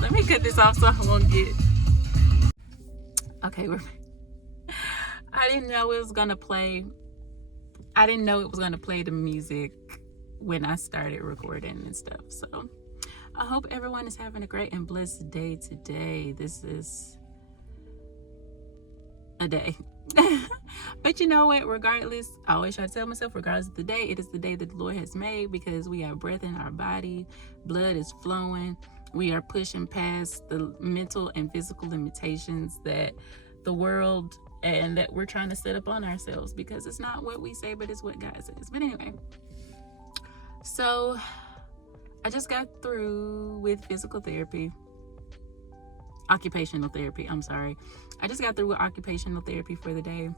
Let me cut this off so I won't get. Okay, I didn't know it was gonna play. I didn't know it was gonna play the music when I started recording and stuff. So I hope everyone is having a great and blessed day today. This is a day. But you know what? Regardless, I always try to tell myself, regardless of the day, it is the day that the Lord has made, because we have breath in our body, blood is flowing. We are pushing past the mental and physical limitations that the world and that we're trying to set up on ourselves, because it's not what we say, but it's what God says. But anyway, so I just got through with occupational therapy. I just got through with occupational therapy for the day,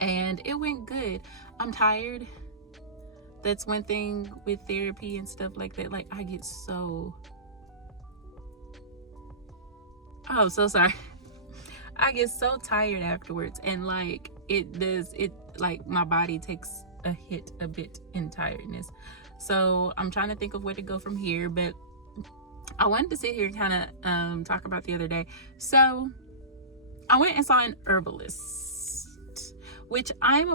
and it went good. I'm tired. That's one thing with therapy and stuff like that. Like, I get so I get so tired afterwards, and like my body takes a hit a bit in tiredness. So I'm trying to think of where to go from here, but I wanted to sit here and kind of talk about the other day. So I went and saw an herbalist, which I'm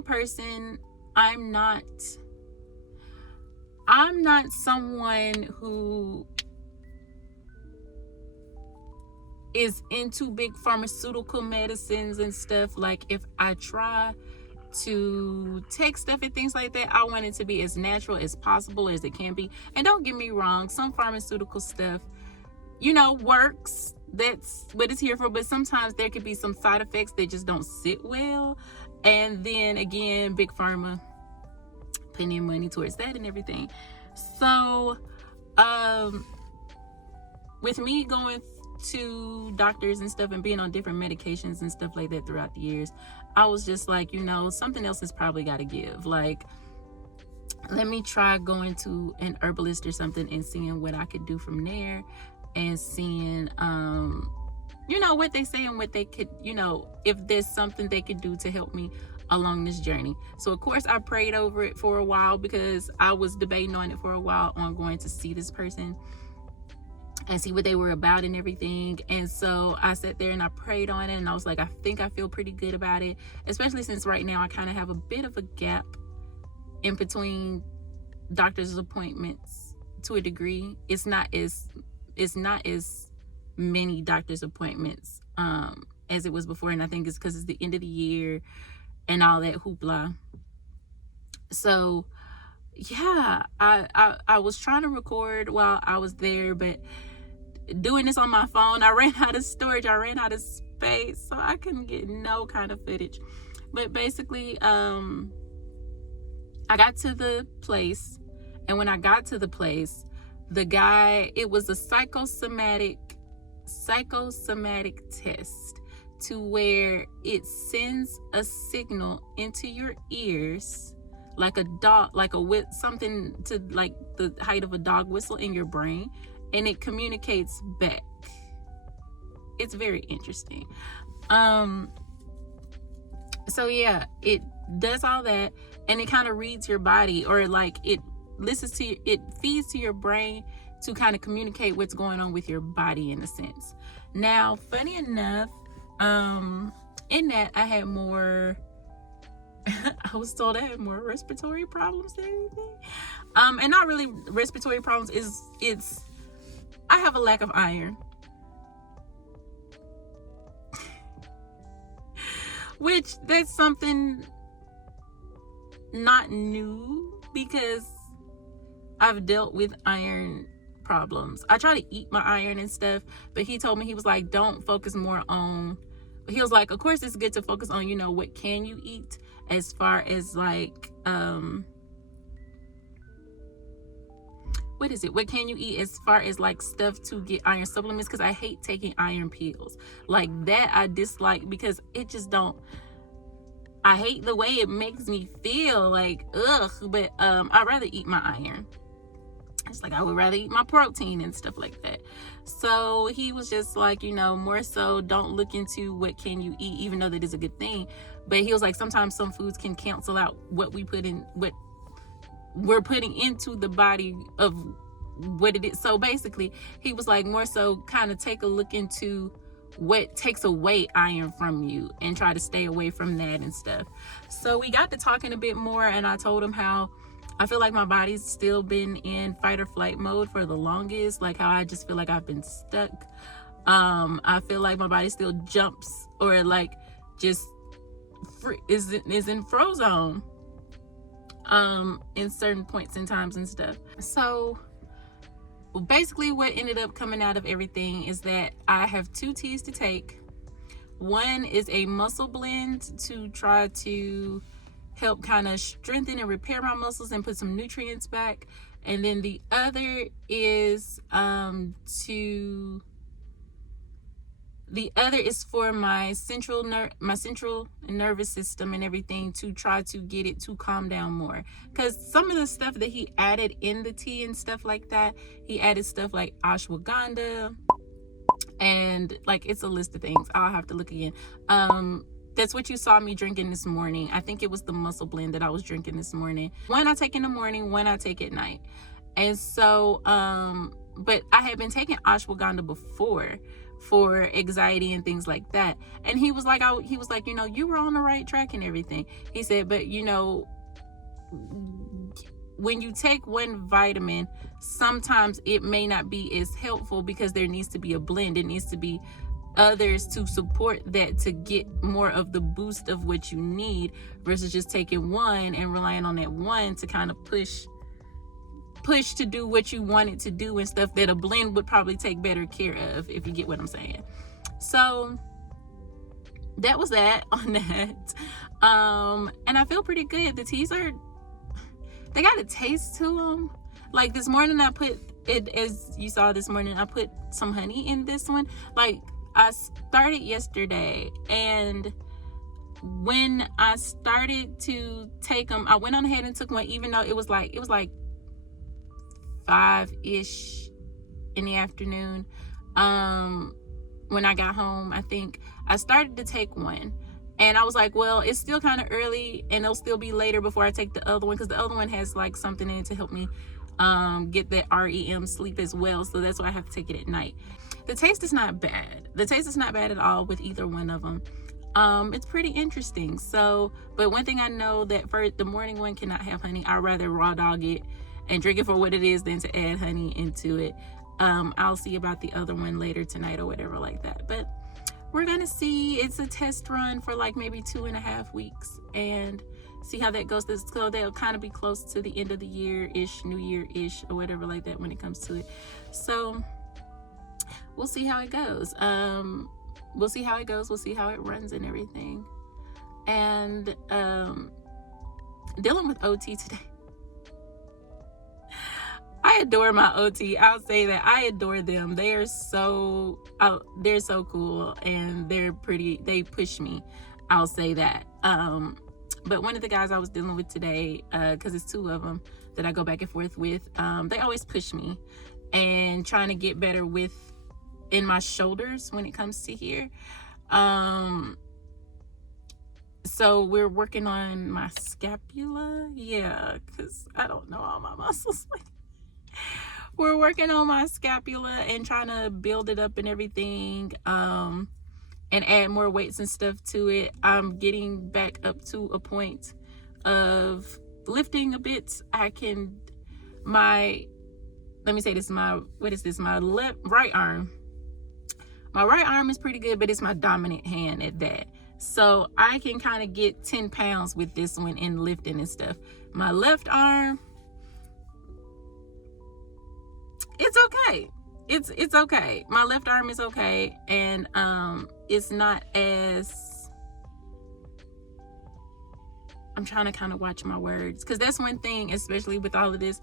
not someone who is into big pharmaceutical medicines and stuff. Like, if I try to take stuff and things like that, I want it to be as natural as possible as it can be. And don't get me wrong, some pharmaceutical stuff, works. That's what it's here for. But sometimes there could be some side effects that just don't sit well. And then again, big pharma putting in money towards that and everything. So with me going to doctors and stuff and being on different medications and stuff like that throughout the years, I was just like, something else has probably got to give. Like, let me try going to an herbalist or something and seeing what I could do from there, and seeing what they say and what they could, if there's something they could do to help me along this journey. So of course I prayed over it for a while, because I was debating on it for a while on going to see this person and see what they were about and everything. And so I sat there and I prayed on it, and I was like, I think I feel pretty good about it, especially since right now I kind of have a bit of a gap in between doctor's appointments to a degree. It's not as many doctor's appointments as it was before, and I think it's because it's the end of the year and all that hoopla. So yeah, I was trying to record while I was there, but doing this on my phone, I ran out of storage, I ran out of space, so I couldn't get no kind of footage. But basically, I got to the place, and when I got to the place, the guy, it was a psychosomatic test, to where it sends a signal into your ears, like a dog, something to like the height of a dog whistle in your brain, and it communicates back. It's very interesting. So yeah, it does all that, and it kind of reads your body, or like it feeds to your brain to kind of communicate what's going on with your body in a sense. Now, funny enough, in that I had more I was told I had more respiratory problems than anything. And not really respiratory problems, it's I have a lack of iron. Which that's something not new, because I've dealt with iron problems. I try to eat my iron and stuff, but he told me, he was like, don't focus more on, he was like, of course it's good to focus on, you know, what can you eat, as far as like what can you eat as far as like stuff to get iron supplements, because I hate taking iron pills like that. I dislike, because it just don't, I hate the way it makes me feel, like ugh. But I'd rather eat my iron. It's like I would rather eat my protein and stuff like that. So he was just like, you know, more so don't look into what can you eat, even though that is a good thing. But he was like, sometimes some foods can cancel out what we put in, what we're putting into the body of what it is. So basically he was like, more so kind of take a look into what takes away iron from you and try to stay away from that and stuff. So we got to talking a bit more, and I told him how I feel like my body's still been in fight or flight mode for the longest, like how I just feel like I've been stuck. I feel like my body still jumps, or like just is in frozen in certain points and times and stuff. So basically what ended up coming out of everything is that I have 2 teas to take. One is a muscle blend to try to help kind of strengthen and repair my muscles and put some nutrients back. And then the other is for my central nervous system and everything, to try to get it to calm down more. Because some of the stuff that he added in the tea and stuff like that, he added stuff like ashwagandha, and like it's a list of things. I'll have to look again. That's what you saw me drinking this morning. I think it was the muscle blend that I was drinking this morning. One I take in the morning, one I take at night. And so but I had been taking ashwagandha before for anxiety and things like that. And he was like, you know, you were on the right track and everything. He said, but you know, when you take one vitamin, sometimes it may not be as helpful, because there needs to be a blend. It needs to be others to support that, to get more of the boost of what you need, versus just taking one and relying on that one to kind of push to do what you want it to do, and stuff that a blend would probably take better care of, if you get what I'm saying. So that was that on that. And I feel pretty good. The teas they got a taste to them. Like this morning I put it, as you saw this morning, I put some honey in this one. Like I started yesterday, and when I started to take them, I went on ahead and took one, even though it was like 5-ish in the afternoon. When I got home, I think I started to take one, and I was like, well, it's still kind of early, and it'll still be later before I take the other one, because the other one has like something in it to help me get that REM sleep as well. So that's why I have to take it at night. The taste is not bad. The taste is not bad at all with either one of them. It's pretty interesting. So, but one thing I know, that for the morning one cannot have honey. I'd rather raw dog it and drink it for what it is than to add honey into it. I'll see about the other one later tonight or whatever like that. But we're gonna see. It's a test run for like maybe 2.5 weeks, and see how that goes. So they'll kind of be close to the end of the year-ish, new year-ish, or whatever like that when it comes to it. So we'll see how it goes. We'll see how it goes. We'll see how it runs and everything. And dealing with OT today. I adore my OT. I'll say that. I adore them. They are so cool, and they're pretty. They push me. I'll say that. But one of the guys I was dealing with today, because it's 2 of them that I go back and forth with, they always push me and trying to get better in my shoulders when it comes to here. So we're working on my scapula. Yeah, because I don't know all my muscles. We're working on my scapula and trying to build it up and everything, and add more weights and stuff to it. I'm getting back up to a point of lifting a bit. I can let me say this, my right arm. My right arm is pretty good, but it's my dominant hand at that. So I can kind of get 10 pounds with this one in lifting and stuff. My left arm, it's okay. It's okay. My left arm is okay. And it's not as, I'm trying to kind of watch my words, because that's one thing, especially with all of this,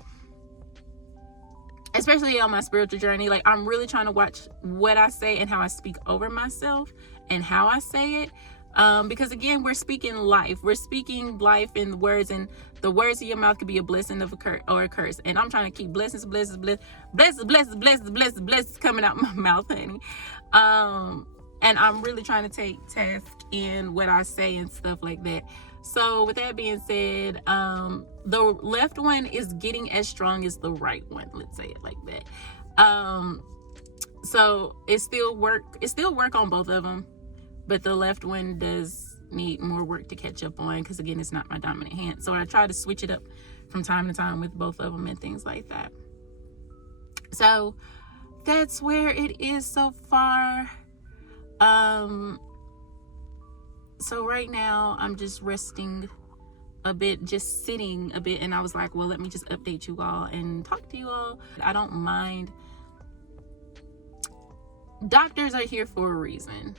especially on my spiritual journey, like I'm really trying to watch what I say and how I speak over myself and how I say it. Because again, we're speaking life. We're speaking life in the words, and the words of your mouth could be a blessing or a curse. And I'm trying to keep blessings coming out my mouth, honey. And I'm really trying to take task in what I say and stuff like that. So with that being said, the left one is getting as strong as the right one. Let's say it like that. So it's still work on both of them. But the left one does need more work to catch up on, because again, it's not my dominant hand. So I try to switch it up from time to time with both of them and things like that. So that's where it is so far. So right now I'm just resting a bit, just sitting a bit, and I was like, well, let me just update you all and talk to you all. I don't mind. Doctors are here for a reason.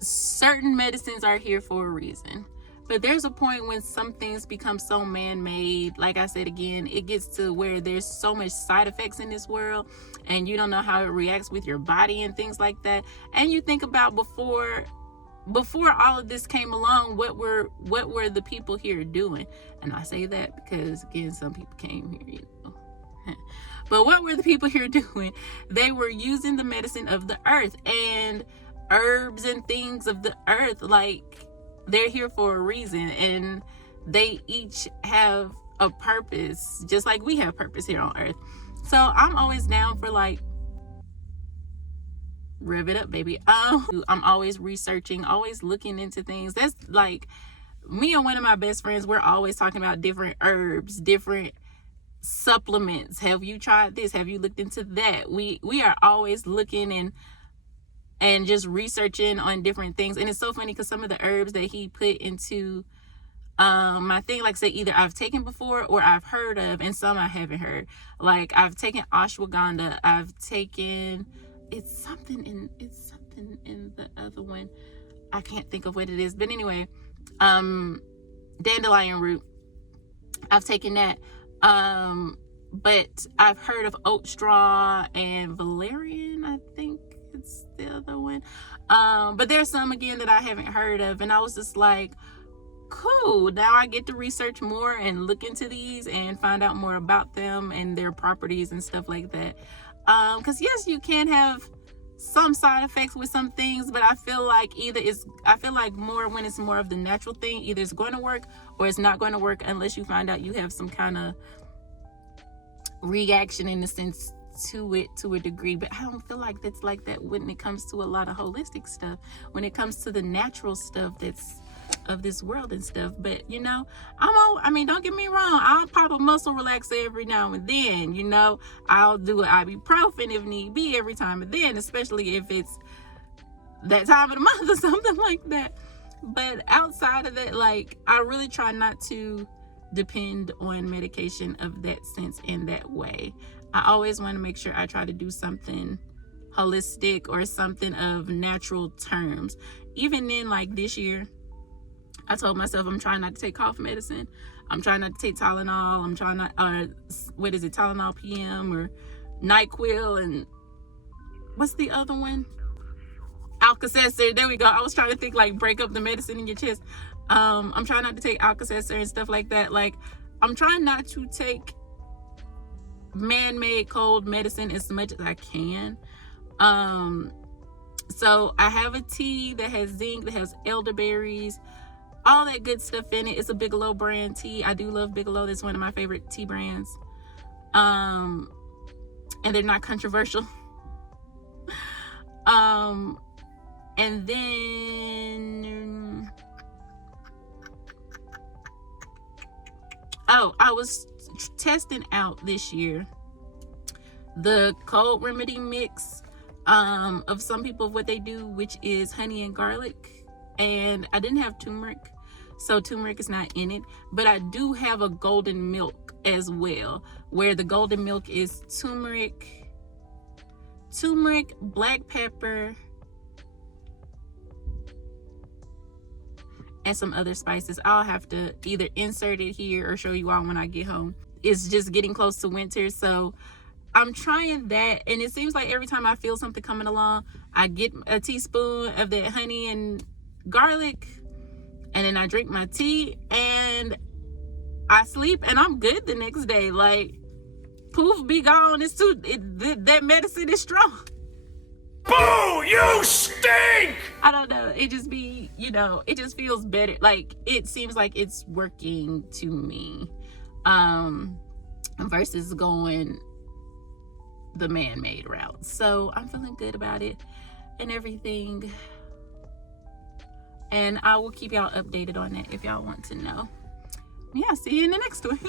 Certain medicines are here for a reason, but there's a point when some things become so man-made. Like I said, again, it gets to where there's so much side effects in this world, and you don't know how it reacts with your body and things like that. And you think about before all of this came along, what were the people here doing? And I say that because again, some people came here, you know. But what were the people here doing? They were using the medicine of the earth and herbs and things of the earth. Like, they're here for a reason, and they each have a purpose, just like we have purpose here on earth. So I'm always down for, like, rev it up, baby. I'm always researching, always looking into things. That's like me and one of my best friends, we're always talking about different herbs, different supplements. Have you tried this? Have you looked into that? We are always looking and just researching on different things. And it's so funny because some of the herbs that he put into my thing, like I said, either I've taken before or I've heard of, and some I haven't heard. Like I've taken ashwagandha, I've taken, it's something in the other one, I can't think of what it is, but anyway, dandelion root, I've taken that. But I've heard of oat straw and valerian, I think it's the other one. But there's some again that I haven't heard of, and I was just like, cool, now I get to research more and look into these and find out more about them and their properties and stuff like that. Because yes, you can have some side effects with some things, but I feel like more when it's more of the natural thing, either it's going to work or it's not going to work, unless you find out you have some kind of reaction in a sense to it to a degree. But I don't feel like that's like that when it comes to a lot of holistic stuff, when it comes to the natural stuff that's of this world and stuff. But you know, I mean, don't get me wrong, I'll pop a muscle relaxer every now and then, you know, I'll do an ibuprofen if need be every time and then, especially if it's that time of the month or something like that. But outside of that, like, I really try not to depend on medication of that sense in that way. I always want to make sure I try to do something holistic or something of natural terms. Even then, like this year, I told myself I'm trying not to take cough medicine. I'm trying not to take Tylenol. I'm trying not, Tylenol PM or NyQuil, and what's the other one? Alka-Seltzer. There we go. I was trying to think, like, break up the medicine in your chest. I'm trying not to take Alka-Seltzer and stuff like that. Like, I'm trying not to take man-made cold medicine as much as I can. So I have a tea that has zinc, that has elderberries, all that good stuff in it. It's a Bigelow brand tea. I do love Bigelow. That's one of my favorite tea brands. And they're not controversial. And then, I was testing out this year the cold remedy mix of some people, what they do, which is honey and garlic. And I didn't have turmeric, so turmeric is not in it, but I do have a golden milk as well, where the golden milk is turmeric, black pepper, and some other spices. I'll have to either insert it here or show you all when I get home. It's just getting close to winter, so I'm trying that, and it seems like every time I feel something coming along, I get a teaspoon of that honey and garlic, and then I drink my tea and I sleep, and I'm good the next day. Like, poof, be gone. It's too, that medicine is strong. Boo, you stink! I don't know. It just be, you know, it just feels better. Like, it seems like it's working to me, versus going the man-made route. So I'm feeling good about it and everything. And I will keep y'all updated on that if y'all want to know. Yeah, see you in the next one.